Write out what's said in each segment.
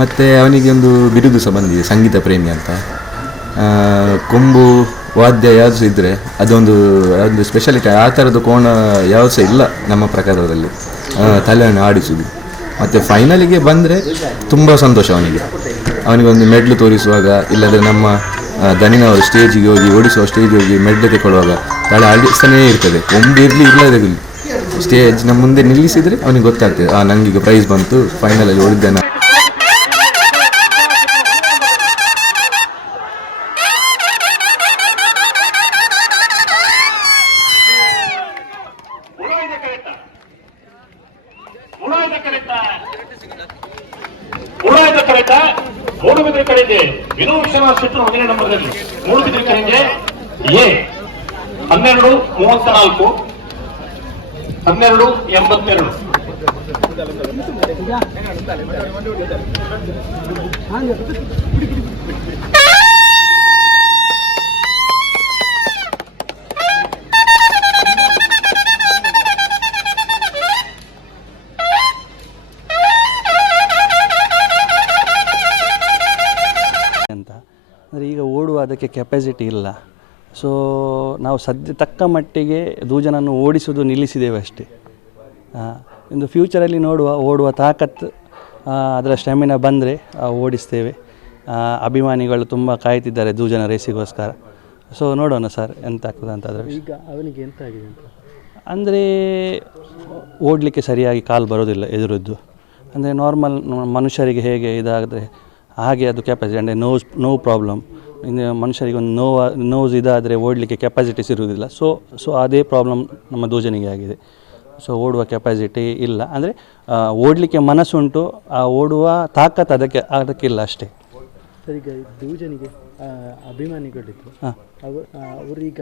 ಮತ್ತು ಅವನಿಗೆ ಒಂದು ಬಿರುದು ಸಹ ಬಂದಿದೆ, ಸಂಗೀತ ಪ್ರೇಮಿ ಅಂತ. ಕೊಂಬು, ವಾದ್ಯ ಯಾವುದು ಸಹ ಇದ್ದರೆ ಅದೊಂದು ಒಂದು ಸ್ಪೆಷಾಲಿಟಿ ಆ ಥರದ್ದು ಕೋಣ ಯಾವುದು ಸಹ ಇಲ್ಲ ನಮ್ಮ ಪ್ರಕಾರದಲ್ಲಿ. ತಲೆಯನ್ನು ಆಡಿಸುವುದು. ಮತ್ತು ಫೈನಲಿಗೆ ಬಂದರೆ ತುಂಬ ಸಂತೋಷ ಅವನಿಗೆ. ಅವನಿಗೊಂದು ಮೆಡ್ಲು ತೋರಿಸುವಾಗ, ಇಲ್ಲದ್ರೆ ನಮ್ಮ ದನಿನವರು ಸ್ಟೇಜಿಗೆ ಹೋಗಿ, ಓಡಿಸುವ ಸ್ಟೇಜಿಗೆ ಹೋಗಿ ಮೆಡ್ಲು ತೆಕ್ಕೊಳ್ಳುವಾಗ ತಲೆ ಆಡಿಸ್ತಾನೇ ಇರ್ತದೆ. ಒಂದು ಇರಲಿ ಇಲ್ಲದಿರಲಿ ನಮ್ಮ ಮುಂದೆ ನಿಲ್ಲಿಸಿದರೆ ಅವನಿಗೆ ಗೊತ್ತಾಗ್ತದೆ, ಆ ನನಗೀಗ ಪ್ರೈಸ್ ಬಂತು ಫೈನಲಲ್ಲಿ ಓಡಿದ್ದೆ ನಾನು ಕಡೆಗೆ ವಿನೋಕ್ಷಣ ಸಿಟ್ಟು ಹದಿನೇಳು ನಂಬರ್ದಲ್ಲಿ ಮೂಡುಬಿದ್ರೆ ಕಡೆಗೆ ಎ ಹನ್ನೆರಡು ಮೂವತ್ತ ನಾಲ್ಕು ಹನ್ನೆರಡು ಎಂಬತ್ತೆರಡು. ಅಂದರೆ ಈಗ ಓಡುವ ಅದಕ್ಕೆ ಕೆಪಾಸಿಟಿ ಇಲ್ಲ. ಸೊ ನಾವು ಸದ್ಯ ತಕ್ಕ ಮಟ್ಟಿಗೆ ದೂಜನನ್ನು ಓಡಿಸುವುದು ನಿಲ್ಲಿಸಿದ್ದೇವೆ ಅಷ್ಟೇ. ಇಂದು ಫ್ಯೂಚರಲ್ಲಿ ನೋಡುವ ಓಡುವ ತಾಕತ್ತು ಅದರ ಸ್ಟ್ಯಾಮಿನ ಬಂದರೆ ಓಡಿಸ್ತೇವೆ. ಅಭಿಮಾನಿಗಳು ತುಂಬ ಕಾಯ್ತಿದ್ದಾರೆ ದೂಜನ ರೇಸಿಗೋಸ್ಕರ ಸೊ ನೋಡೋಣ ಸರ್ ಎಂತ ಆಗ್ತದೆ ಅಂತ ಅದರ ಈಗ ಅವನಿಗೆ ಎಂತ ಆಗಿದೆ ಅಂತ? ಅಂದರೆ ಓಡಲಿಕ್ಕೆ ಸರಿಯಾಗಿ ಕಾಲು ಬರೋದಿಲ್ಲ ಎದುರದ್ದು. ಅಂದರೆ ನಾರ್ಮಲ್ ಮನುಷ್ಯರಿಗೆ ಹೇಗೆ ಇದಾದರೆ ಹಾಗೆ ಅದು ಕೆಪಾಸಿಟಿ ಅಂದರೆ ನೋಸ್ ನೋವು ಪ್ರಾಬ್ಲಮ್ ಇನ್ನು ಮನುಷ್ಯರಿಗೆ ಒಂದು ನೋವು ನೋಸ್ ಇದಾದರೆ ಓಡಲಿಕ್ಕೆ ಕೆಪಾಸಿಟೀಸ್ ಇರುವುದಿಲ್ಲ. ಸೊ ಸೊ ಅದೇ ಪ್ರಾಬ್ಲಮ್ ನಮ್ಮ ದೂಜನಿಗೆ ಆಗಿದೆ. ಸೊ ಓಡುವ ಕೆಪಾಸಿಟಿ ಇಲ್ಲ. ಅಂದರೆ ಓಡಲಿಕ್ಕೆ ಮನಸ್ಸುಂಟು ಆ ಓಡುವ ತಾಕತ್ತು ಅದಕ್ಕೆ ಅದಕ್ಕಿಲ್ಲ ಅಷ್ಟೇ. ಸರ್ ದೂಜನಿಗೆ ಆ, ಅಭಿಮಾನಿಗಳಿದ್ರು. ಹಾಂ. ಅವರು ಈಗ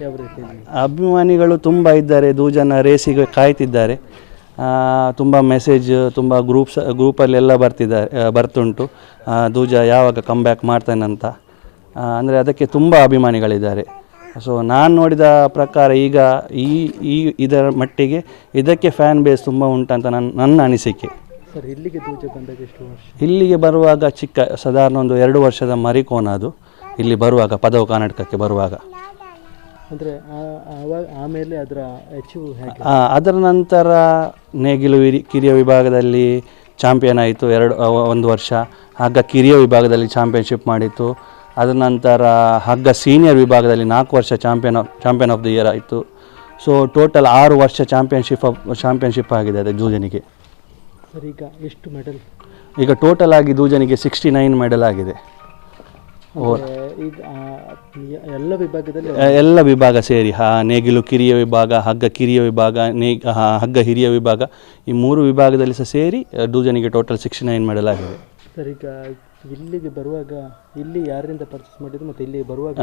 ಯಾವ ರೀತಿ ಅಭಿಮಾನಿಗಳು ತುಂಬ ಇದ್ದಾರೆ. ದೂಜನ ರೇಸಿಗೆ ಕಾಯ್ತಿದ್ದಾರೆ. ತುಂಬ ಮೆಸೇಜ್ ತುಂಬ ಗ್ರೂಪ್ಸ್ ಗ್ರೂಪಲ್ಲೆಲ್ಲ ಬರ್ತಿದ್ದಾರೆ ಬರ್ತುಂಟು. ದೂಜ ಯಾವಾಗ ಕಮ್ ಬ್ಯಾಕ್ ಮಾಡ್ತಾನಂತ ಅಂದರೆ ಅದಕ್ಕೆ ತುಂಬ ಅಭಿಮಾನಿಗಳಿದ್ದಾರೆ. ಸೊ ನಾನು ನೋಡಿದ ಪ್ರಕಾರ ಈಗ ಈ ಈ ಇದರ ಮಟ್ಟಿಗೆ ಇದಕ್ಕೆ ಫ್ಯಾನ್ ಬೇಸ್ ತುಂಬ ಉಂಟಂತ ನನ್ನ ನನ್ನ ಅನಿಸಿಕೆ. ಸರ್ ಇಲ್ಲಿಗೆ ದೂಜ ಬಂದಾಗ ಎಷ್ಟು ವರ್ಷ? ಇಲ್ಲಿಗೆ ಬರುವಾಗ ಚಿಕ್ಕ ಸಾಧಾರಣ ಒಂದು ಎರಡು ವರ್ಷದ ಮರಿಕೋನ ಅದು. ಇಲ್ಲಿ ಬರುವಾಗ ಪದವು ಕರ್ನಾಟಕಕ್ಕೆ ಬರುವಾಗ. ಅಂದರೆ ಆವಾಗ ಆಮೇಲೆ ಅದರ ಅಚೀವ್ ಹೇಗೆ? ಅದರ ನಂತರ ನೇಗಿಲು ಕಿರಿಯ ವಿಭಾಗದಲ್ಲಿ ಚಾಂಪಿಯನ್ ಆಯಿತು ಎರಡು ಒಂದು ವರ್ಷ. ಹಗ್ಗ ಕಿರಿಯ ವಿಭಾಗದಲ್ಲಿ ಚಾಂಪಿಯನ್ಶಿಪ್ ಮಾಡಿತ್ತು. ಅದರ ನಂತರ ಹಗ್ಗ ಸೀನಿಯರ್ ವಿಭಾಗದಲ್ಲಿ ನಾಲ್ಕು ವರ್ಷ champion champion of the year ಆಯಿತು. ಸೊ ಟೋಟಲ್ ಆರು ವರ್ಷ ಚಾಂಪಿಯನ್ಶಿಪ್ ಆಫ್ ಚಾಂಪಿಯನ್ಶಿಪ್ ಆಗಿದೆ ಅದೇ ಜೂಜನಿಗೆ. ಸರ್ ಈಗ ಎಷ್ಟು ಮೆಡಲ್? ಈಗ ಟೋಟಲ್ ಆಗಿ ದೂಜನಿಗೆ ಸಿಕ್ಸ್ಟಿ ನೈನ್ ಮೆಡಲ್ ಆಗಿದೆ. ಈಗ ಎಲ್ಲ ವಿಭಾಗದಲ್ಲಿ ಎಲ್ಲ ವಿಭಾಗ ಸೇರಿ ಹಾ ನೇಗಿಲು ಕಿರಿಯ ವಿಭಾಗ ಹಗ್ಗ ಕಿರಿಯ ವಿಭಾಗ ನೇ ಹಾ, ಹಗ್ಗ ಹಿರಿಯ ವಿಭಾಗ ಈ ಮೂರು ವಿಭಾಗದಲ್ಲಿ ಸಹ ಸೇರಿ ಡೂಜನಿಗೆ ಟೋಟಲ್ ಶಿಕ್ಷಣ ಏನು ಮಾಡಲಾಗಿದೆ? ಸರ್ ಈಗ ಇಲ್ಲಿಗೆ ಬರುವಾಗ ಇಲ್ಲಿ ಯಾರಿಂದ ಪರ್ಚೇಸ್ ಮಾಡಿದ್ರು ಮತ್ತು ಇಲ್ಲಿಗೆ ಬರುವಾಗ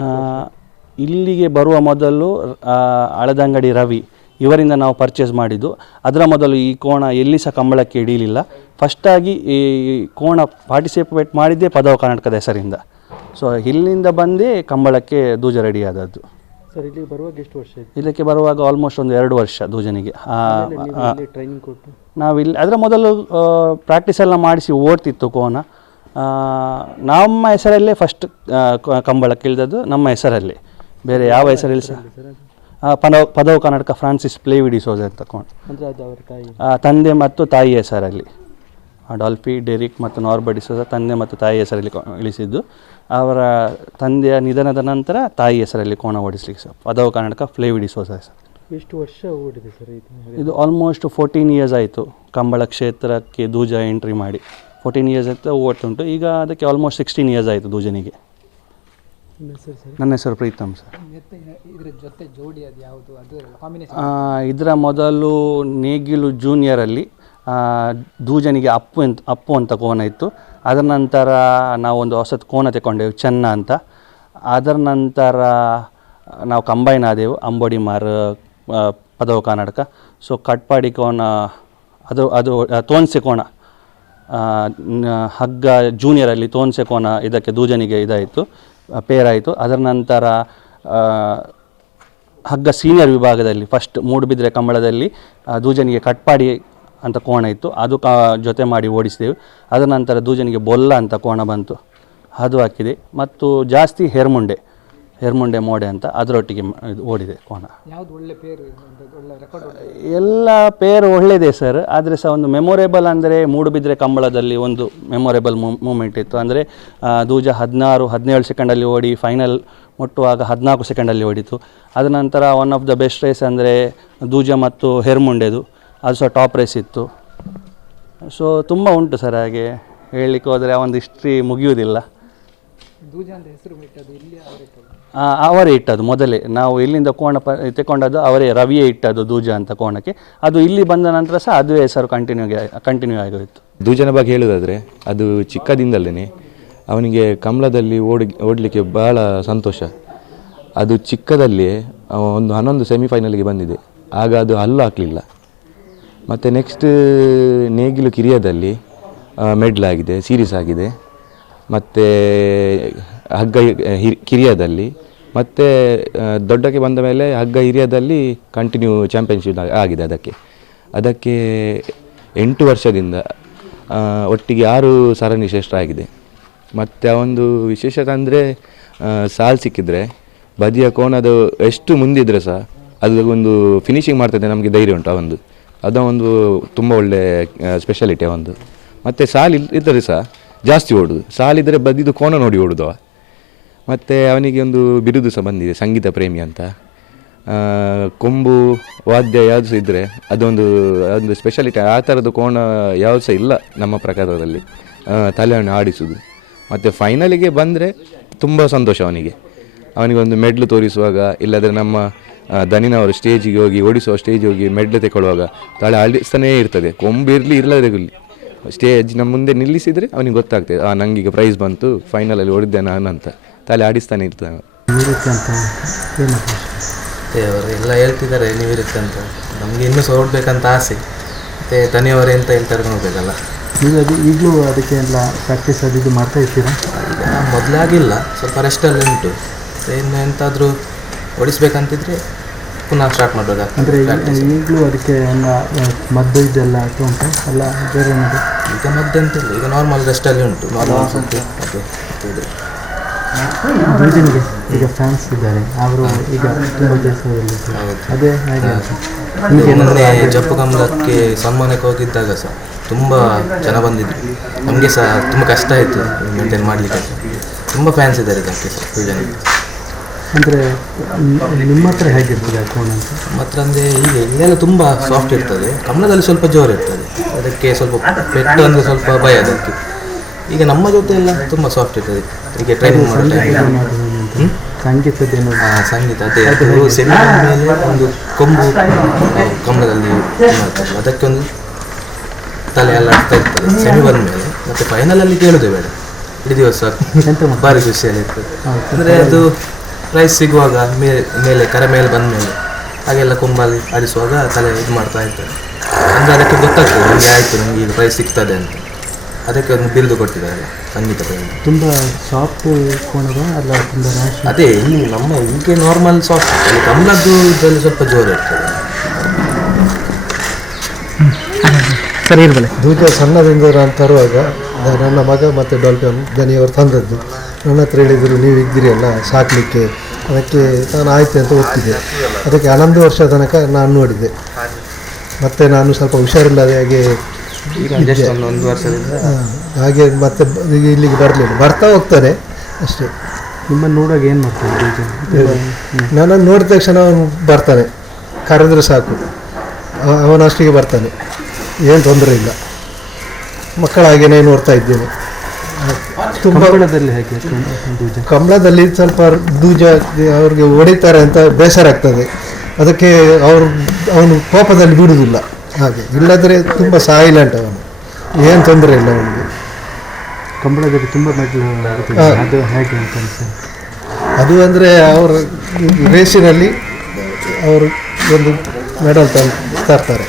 ಇಲ್ಲಿಗೆ ಬರುವ ಮೊದಲು ಅಳದಂಗಡಿ ಹಳದಂಗಡಿ ರವಿ ಇವರಿಂದ ನಾವು ಪರ್ಚೇಸ್ ಮಾಡಿದ್ದು. ಅದರ ಮೊದಲು ಈ ಕೋಣ ಎಲ್ಲಿ ಸಹ ಕಂಬಳಕ್ಕೆ ಹಿಡಿಯಲಿಲ್ಲ ಫಸ್ಟಾಗಿ ಈ ಕೋಣ ಪಾರ್ಟಿಸಿಪೇಟ್ ಮಾಡಿದ್ದೇ ಪದವ ಕರ್ನಾಟಕದ ಹೆಸರಿಂದ. ಸೊ ಇಲ್ಲಿಂದ ಬಂದು ಕಂಬಳಕ್ಕೆ ದೂಜ ರೆಡಿ ಆದದ್ದು. ಸರ್ ಇಲ್ಲಿಗೆ ಬರುವಾಗ ಎಷ್ಟು ವರ್ಷ ಆಯ್ತು? ಇದಕ್ಕೆ ಬರುವಾಗ ಆಲ್ಮೋಸ್ಟ್ ಒಂದು ಎರಡು ವರ್ಷ ದೂಜನಿಗೆ. ಆ, ಆಮೇಲೆ ನೀವು ಇಲ್ಲಿ ಟ್ರೈನಿಂಗ್ ಕೊಟ್ಟು? ನಾವಿಲ್ಲಿ ಅದರ ಮೊದಲು ಪ್ರಾಕ್ಟೀಸ್ ಎಲ್ಲ ಮಾಡಿಸಿ ಓಡ್ತಿತ್ತು ಕೋನ. ಆ, ನಮ್ಮ ಹೆಸರಲ್ಲೇ ಫಸ್ಟ್ ಕಂಬಳಕ್ಕೆ ಇಳಿದದ್ದು ನಮ್ಮ ಹೆಸರಲ್ಲೇ. ಬೇರೆ ಯಾವ ಹೆಸರಲ್ಲಿ ಸಹ ಪದವ್ ಪದವ್ ಆ, ಪದವ ಪದವ ಕರ್ನಾಟಕ ಫ್ರಾನ್ಸಿಸ್ ಪ್ಲೇ ವಿಡಿಸೋಸ್ ಅಂತ ಕೊಂಡು ಅಂದರೆ ಅದು ಅವರ ತಾಯಿ. ತಂದೆ ಮತ್ತು ತಾಯಿ ಹೆಸರಲ್ಲಿ. ಆ, ಡಾಲ್ಫಿ ಡೆರಿಕ್ ಮತ್ತು ನಾರ್ಬಡಿಸೋದ ತಂದೆ ಮತ್ತು ತಾಯಿ ಹೆಸರಲ್ಲಿ ಕೊ- ಇಳಿಸಿದ್ದು. ಅವರ ತಂದೆಯ ನಿಧನದ ನಂತರ ತಾಯಿ ಹೆಸರಲ್ಲಿ ಕೋಣ ಓಡಿಸ್ಲಿಕ್ಕೆ ಸರ್. ಪದವ ಕರ್ನಾಟಕ ಫ್ಲೇವಿಡಿ ಸರ್. ಎಷ್ಟು ವರ್ಷ ಓಡಿದೆ ಸರ್ ಇದು ಇದು ಆಲ್ಮೋಸ್ಟ್ ಫೋರ್ಟೀನ್ ಇಯರ್ಸ್ ಆಯಿತು. ಕಂಬಳ ಕ್ಷೇತ್ರಕ್ಕೆ ದೂಜ ಎಂಟ್ರಿ ಮಾಡಿ. ಫೋರ್ಟೀನ್ ಇಯರ್ಸ್ ಆಯಿತು ಓಡ್ತುಂಟು ಈಗ ಅದಕ್ಕೆ ಆಲ್ಮೋಸ್ಟ್ ಸಿಕ್ಸ್ಟೀನ್ ಇಯರ್ಸ್ ಆಯಿತು ದೂಜನಿಗೆ. ನಿಮ್ಮ ಹೆಸರು ಸರ್? ನನ್ನ ಹೆಸರು ಪ್ರೀತಮ್ ಸರ್. ಇದ್ರ ಜೊತೆ ಜೋಡಿ ಅದು ಯಾವುದು? ಅದು ಕಾಂಬಿನೇಷನ್ ಆ, ಇದರ ಮೊದಲು ನೇಗಿಲು ಜೂನಿಯರಲ್ಲಿ ಆ, ದೂಜನಿಗೆ ಅಪ್ಪು ಅಂತ ಅಪ್ಪು ಅಂತ ಕೋನ ಇತ್ತು. ಅದರ ನಂತರ ನಾವೊಂದು ಹೊಸದು ಕೋನ ತಗೊಂಡೆವು ಚೆನ್ನ ಅಂತ. ಅದರ ನಂತರ ನಾವು ಕಂಬೈನ್ ಆದೆವು, ಅಂಬೋಡಿ ಮಾರ್ ಪದವು ಕನ್ನಡಕ. ಸೊ ಕಟ್ಪಾಡಿ ಕೋನ, ಅದು ಅದು ತೋನ್ಸೆ ಕೋಣ ಹಗ್ಗ ಜೂನಿಯರಲ್ಲಿ ತೋನ್ಸೆ ಕೋನ ಇದಕ್ಕೆ ದೂಜನಿಗೆ ಇದಾಯಿತು ಪೇರಾಯಿತು. ಅದರ ನಂತರ ಹಗ್ಗ ಸೀನಿಯರ್ ವಿಭಾಗದಲ್ಲಿ ಫಸ್ಟ್ ಮೂಡುಬಿದ್ರೆ ಕಂಬಳದಲ್ಲಿ ದೂಜನಿಗೆ ಕಟ್ಪಾಡಿ ಅಂತ ಕೋಣ ಇತ್ತು. ಅದು ಕಾ ಜೊತೆ ಮಾಡಿ ಓಡಿಸಿದೆವು. ಅದರ ನಂತರ ದೂಜನಿಗೆ ಬೊಲ್ಲ ಅಂತ ಕೋಣ ಬಂತು. ಅದು ಹಾಕಿದೆ. ಮತ್ತು ಜಾಸ್ತಿ ಹೆರ್ಮುಂಡೆ ಹೆರ್ಮುಂಡೆ ಮೋಡೆ ಅಂತ ಅದರೊಟ್ಟಿಗೆ ಇದು ಓಡಿದೆ ಕೋಣ. ಎಲ್ಲ ಪೇರು ಒಳ್ಳೆಯದೇ ಸರ್. ಆದರೆ ಸಹ ಒಂದು ಮೆಮೊರೇಬಲ್ ಅಂದರೆ ಮೂಡುಬಿದ್ರೆ ಕಂಬಳದಲ್ಲಿ ಒಂದು ಮೆಮೊರೇಬಲ್ ಮೂಮೆಂಟ್ ಇತ್ತು. ಅಂದರೆ ದೂಜ ಹದಿನಾರು ಹದಿನೇಳು ಸೆಕೆಂಡಲ್ಲಿ ಓಡಿ ಫೈನಲ್ ಮುಟ್ಟುವಾಗ ಹದಿನಾಲ್ಕು ಸೆಕೆಂಡಲ್ಲಿ ಓಡಿತು. ಅದರ ನಂತರ one of the best race ಅಂದರೆ ದೂಜ ಮತ್ತು ಹೆರ್ಮುಂಡೆದು. ಅದು ಸಹ ಟಾಪ್ ರೇಸ್ ಇತ್ತು. ಸೊ ತುಂಬ ಉಂಟು ಸರ್ ಹಾಗೆ ಹೇಳಲಿಕ್ಕೆ ಹೋದರೆ ಆ ಒಂದು ಹಿಸ್ಟ್ರಿ ಮುಗಿಯುವುದಿಲ್ಲ. ಅವರೇ ಇಟ್ಟದ್ದು. ಮೊದಲೇ. ನಾವು ಇಲ್ಲಿಂದ ಕೋಣ ಪ ತೆಕೊಂಡದ್ದು ಅವರೇ ರವಿಯೇ ಇಟ್ಟದ್ದು ದೂಜ ಅಂತ ಕೋಣಕ್ಕೆ. ಅದು ಇಲ್ಲಿ ಬಂದ ನಂತರ ಸಹ ಅದುವೇ ಹೆಸರು ಕಂಟಿನ್ಯೂ ಕಂಟಿನ್ಯೂ ಆಗೋಯಿತು ದೂಜನ ಬಗ್ಗೆ ಹೇಳೋದಾದರೆ ಅದು ಚಿಕ್ಕದಿಂದಲೇ ಅವನಿಗೆ ಕಮಲದಲ್ಲಿ ಓಡಿ ಓಡಲಿಕ್ಕೆ ಭಾಳ ಸಂತೋಷ. ಅದು ಚಿಕ್ಕದಲ್ಲಿ ಒಂದು ಹನ್ನೊಂದು ಸೆಮಿಫೈನಲ್ಗೆ ಬಂದಿದೆ. ಆಗ ಅದು ಹಲ್ಲು ಹಾಕಲಿಲ್ಲ. ಮತ್ತು ನೆಕ್ಸ್ಟ್ ನೇಗಿಲು ಕಿರಿಯದಲ್ಲಿ ಮೆಡ್ಲ್ ಆಗಿದೆ ಸೀರೀಸ್ ಆಗಿದೆ. ಮತ್ತು ಹಗ್ಗ ಕಿರಿಯದಲ್ಲಿ ಮತ್ತು ದೊಡ್ಡಕ್ಕೆ ಬಂದ ಮೇಲೆ ಹಗ್ಗ ಹಿರಿಯದಲ್ಲಿ ಕಂಟಿನ್ಯೂ ಚಾಂಪಿಯನ್ಶಿಪ್ ಆಗಿದೆ ಅದಕ್ಕೆ. ಅದಕ್ಕೆ ಎಂಟು ವರ್ಷದಿಂದ ಆ, ಒಟ್ಟಿಗೆ ಆರು ಸರಣಿ ಶ್ರೇಷ್ಠ ಆಗಿದೆ. ಮತ್ತು ಒಂದು ವಿಶೇಷತೆ ಅಂದರೆ ಸಾಲ್ ಸಿಕ್ಕಿದರೆ ಬದಿಯ ಕೋಣದು ಎಷ್ಟು ಮುಂದಿದ್ರೆ ಸಹ ಅದು ಒಂದು ಫಿನಿಶಿಂಗ್ ಮಾಡ್ತದೆ ನಮಗೆ ಧೈರ್ಯ ಉಂಟು ಅವೊಂದು ಅದು ಒಂದು ತುಂಬ ಒಳ್ಳೆ ಸ್ಪೆಷಾಲಿಟಿ ಒಂದು. ಮತ್ತು ಸಾಲ್ ಇದ್ದರೆ ಸಹ ಜಾಸ್ತಿ ಓಡುದು. ಸಾಲಿದ್ರೆ ಬದಿದು ಕೋಣ ನೋಡಿ ಓಡುದು ಮತ್ತು ಅವನಿಗೆ ಒಂದು ಬಿರುದು ಸಹ ಬಂದಿದೆ, ಸಂಗೀತ ಪ್ರೇಮಿ ಅಂತ. ಕೊಂಬು, ವಾದ್ಯ ಯಾವುದು ಸಹ ಇದ್ದರೆ ಅದೊಂದು ಒಂದು ಸ್ಪೆಷಾಲಿಟಿ ಆ ಥರದ್ದು ಕೋಣ ಯಾವುದು ಸಹ ಇಲ್ಲ ನಮ್ಮ ಪ್ರಕಾರದಲ್ಲಿ. ತಲೆಯನ್ನು ಆಡಿಸುವುದು ಮತ್ತು ಫೈನಲಿಗೆ ಬಂದರೆ ತುಂಬ ಸಂತೋಷ ಅವನಿಗೆ. ಅವನಿಗೆ ಒಂದು ಮೆಡ್ಲು ತೋರಿಸುವಾಗ, ಇಲ್ಲದ್ರೆ ನಮ್ಮ ದನಿನವರು ಸ್ಟೇಜಿಗೆ ಹೋಗಿ ಓಡಿಸುವ ಸ್ಟೇಜಿಗೆ ಹೋಗಿ ಮೆಡ್ಲು ತಗೊಳ್ಳುವಾಗ ತಾಳೆ ಆಡಿಸ್ತಾನೇ ಇರ್ತದೆ. ಕೊಂಬು ಇರಲಿ ಇರಲಿರಲಿ ಸ್ಟೇಜ್ ನಮ್ಮ ಮುಂದೆ ನಿಲ್ಲಿಸಿದರೆ ಅವನಿಗೆ ಗೊತ್ತಾಗ್ತದೆ ಆ ನಂಗೀಗ ಪ್ರೈಸ್ ಬಂತು ಫೈನಲಲ್ಲಿ ಓಡಿದ್ದೆ ನಾನು ಅಂತ. ತಾಳೆ ಆಡಿಸ್ತಾನೆ ಇರ್ತಾನೆ ದೇವರು ಅವರು ಎಲ್ಲ ಹೇಳ್ತಿದ್ದಾರೆ ನೀವಿರುತ್ತೆ ಅಂತ. ನಮಗೆ ಇನ್ನೂ ಸಹ ಓಡಬೇಕಂತ ಆಸೆ. ಮತ್ತು ದನಿಯವರು ಎಂತ ಹೇಳ್ತಾರೆ ನೋಡಬೇಕಲ್ಲ. ನೀವು ಅದು ಈಗಲೂ ಅದಕ್ಕೆ ಎಲ್ಲ ಪ್ರಾಕ್ಟೀಸ್ ಅದು ಇದು ಮಾಡ್ತಾ ಇರ್ತೀರಾ? ಈಗ ಮೊದಲಾಗಿಲ್ಲ. ಸ್ವಲ್ಪ ರೆಸ್ಟಲ್ಲಿ ಉಂಟು. ಇನ್ನು ಎಂತಾದರೂ ಓಡಿಸ್ಬೇಕಂತಿದ್ರೆ ಪುನಃ ಸ್ಟಾರ್ಟ್ ಅಂದರೆ ಮಾಡಬೇಕಾಗ್ತದೆ ಈಗಲೂ ಅದಕ್ಕೆ ಎಲ್ಲ ಮದ್ದು ಇದೆಲ್ಲ ಅದು ಉಂಟು? ಅಲ್ಲ ಬೇರೆ ಏನಿದೆ? ಈಗ ಮದ್ದು ಅಂತಿಲ್ಲ ಈಗ ನಾರ್ಮಲ್ ರೆಸ್ಟಲ್ಲಿ ಉಂಟು ನಾರ್ಮಲ್ ಫುಡ್ ಅದು ಇದು. ಈಗ ಫ್ಯಾನ್ಸ್ ಇದ್ದಾರೆ ಅವರು ಈಗ ತುಂಬ ಕೆಲಸದಲ್ಲಿ. ಅದೇ ಹಾಗೆ ಮೊನ್ನೆ ಜಪ್ಪು ಕಮಲಕ್ಕೆ ಸನ್ಮಾನಕ್ಕೆ ಹೋಗಿದ್ದಾಗ ಸಹ ತುಂಬ ಜನ ಬಂದಿದ್ರು. ನಮಗೆ ಸಹ ತುಂಬ ಕಷ್ಟ ಆಯಿತು ಮೇಂಟೈನ್ ಮಾಡಲಿಕ್ಕೆ ತುಂಬ ಫ್ಯಾನ್ಸ್ ಇದ್ದಾರೆ ಇದಕ್ಕೆ ಪೂಜನಿಗೆ ಅಂದರೆ ನಿಮ್ಮ ಹತ್ರ ಹೇಗಿರ್ತದೆ ಕೋಣ ಅಂತ? ಮಾತ್ರ ಅಂದರೆ ಹೀಗೆ ಇಲ್ಲೆಲ್ಲ ತುಂಬ ಸಾಫ್ಟ್ ಇರ್ತದೆ. ಕಮಲದಲ್ಲಿ ಸ್ವಲ್ಪ ಜೋರು ಇರ್ತದೆ. ಅದಕ್ಕೆ ಸ್ವಲ್ಪ ಪೆಟ್ಟು ಅಂದರೆ ಸ್ವಲ್ಪ ಭಯ ಅದಕ್ಕೆ. ಈಗ ನಮ್ಮ ಜೊತೆ ಎಲ್ಲ ತುಂಬ ಸಾಫ್ಟ್ ಇರ್ತದೆ. ಈಗ ಟ್ರೈನಿಂಗ್ ಮಾಡೋ ಸಂಗೀತದೇನು ಸಂಗೀತ ಅದೇ. ಅದು ಸೆಮಿನಾರ್ ಮೇಲೆ ಒಂದು ಕೊಂಬು ಮಾಡ್ತಾರೆ ಅದಕ್ಕೆ ಒಂದು ತಲೆ ಎಲ್ಲ ಆಗ್ತಾ ಇರ್ತದೆ. ಸೆಮಿ ಬಂದ ಮೇಲೆ ಮತ್ತೆ ಫೈನಲಲ್ಲಿ ಕೇಳುದೇ ಬೇಡ. ಇಡೀ ದಿವಸ? ಭಾರಿ ಖುಷಿಯಲ್ಲಿ ಇರ್ತದೆ. ಹೌದು. ಅಂದರೆ ಅದು ಪ್ರೈಸ್ ಸಿಗುವಾಗ ಮೇಲೆ ಮೇಲೆ ಕರೆ ಮೇಲೆ ಬಂದ ಮೇಲೆ ಹಾಗೆಲ್ಲ ಕುಂಬಲ್ಲಿ ಆಡಿಸುವಾಗ ತಲೆ ಇದು ಮಾಡ್ತಾ ಇರ್ತಾರೆ. ಅಂದರೆ ಅದಕ್ಕೆ ಗೊತ್ತಾಗ್ತದೆ ನಮಗೆ ಆಯಿತು ನಮಗೆ ಈಗ ಪ್ರೈಸ್ ಸಿಗ್ತದೆ ಅಂತ. ಅದಕ್ಕೆ ಒಂದು ಬಿರುದು ಕೊಟ್ಟಿದ್ದಾರೆ ಸಂಗೀತ ತುಂಬ ಸಾಫ್ಟ್ ಕೋಣದ ಅಲ್ಲ ತುಂಬ ಅದೇ ಇಲ್ಲಿ ನಮ್ಮ ಹೀಗೆ ನಾರ್ಮಲ್ ಸಾಫ್ಟ್ ಅಲ್ಲಿ ಕಮಲದ್ದು ಇದರಲ್ಲಿ ಸ್ವಲ್ಪ ಜೋರು ಇರ್ತದೆ. ಸರಿ ಇರ್ಬಲ್ಲ ದೂಜ ಸಣ್ಣದಿಂದ ನಾನು ತರುವಾಗ ನನ್ನ ಮಗ ಮತ್ತು ಡಾಲ್ಟನ್ ದನಿಯವರು ತಂದದ್ದು. ನನ್ನ ಹತ್ರ ಹೇಳಿದರು ನೀವು ಇದ್ದೀರಿ ಅಲ್ಲ ಸಾಕಲಿಕ್ಕೆ. ಅದಕ್ಕೆ ನಾನು ಆಯ್ತು ಅಂತ ಒಪ್ಪಿದೆ. ಅದಕ್ಕೆ ಹನ್ನೊಂದು ವರ್ಷ ತನಕ ನಾನು ನೋಡಿದೆ. ಮತ್ತೆ ನಾನು ಸ್ವಲ್ಪ ಹುಷಾರಿಲ್ಲದೆ ಹಾಗೆ ಒಂದು ವರ್ಷದಿಂದ. ಹಾಗೆ ಮತ್ತೆ ಇಲ್ಲಿಗೆ ಬರಲಿಲ್ಲ. ಬರ್ತಾ ಹೋಗ್ತಾರೆ ಅಷ್ಟೇ. ನಿಮ್ಮನ್ನು ನೋಡೋಕ್ ಏನು ಮಾಡ್ತಾರೆ ನನ್ನನ್ನು ನೋಡಿದ ತಕ್ಷಣ ಅವನು ಬರ್ತಾನೆ. ಕರೆದ್ರೆ ಸಾಕು. ಅವನ ಅವನಷ್ಟಿಗೆ ಬರ್ತಾನೆ. ಏನು ತೊಂದರೆ ಇಲ್ಲ. ಮಕ್ಕಳ ಹಾಗೆಯೇ ನೋಡ್ತಾ ಇದ್ದೇನೆ. ತುಂಬ ಕಂಬಳದಲ್ಲಿ ಹೇಗೆ ದೂಜ? ಕಮಲದಲ್ಲಿ ಸ್ವಲ್ಪ ದೂಜ ಅವ್ರಿಗೆ ಹೊಡಿತಾರೆ ಅಂತ ಬೇಸರ ಆಗ್ತದೆ. ಅದಕ್ಕೆ ಅವರು ಅವನು ಕೋಪದಲ್ಲಿ ಬಿಡುವುದಿಲ್ಲ. ಹಾಗೆ ಇಲ್ಲದ್ರೆ ತುಂಬ ಸೈಲೆಂಟ್ ಅವನು. ಏನು ತೊಂದರೆ ಇಲ್ಲ ಅವನಿಗೆ. ಕಂಬಳದಲ್ಲಿ ತುಂಬ ಮೆಟ್ಲು ಅದು ಹೇಗೆ ಅಂತ ಅದು ಅಂದರೆ ಅವರ ರೇಸಿನಲ್ಲಿ ಅವರು ಒಂದು ಮೆಡಲ್ ತಂದು ತರ್ತಾರೆ.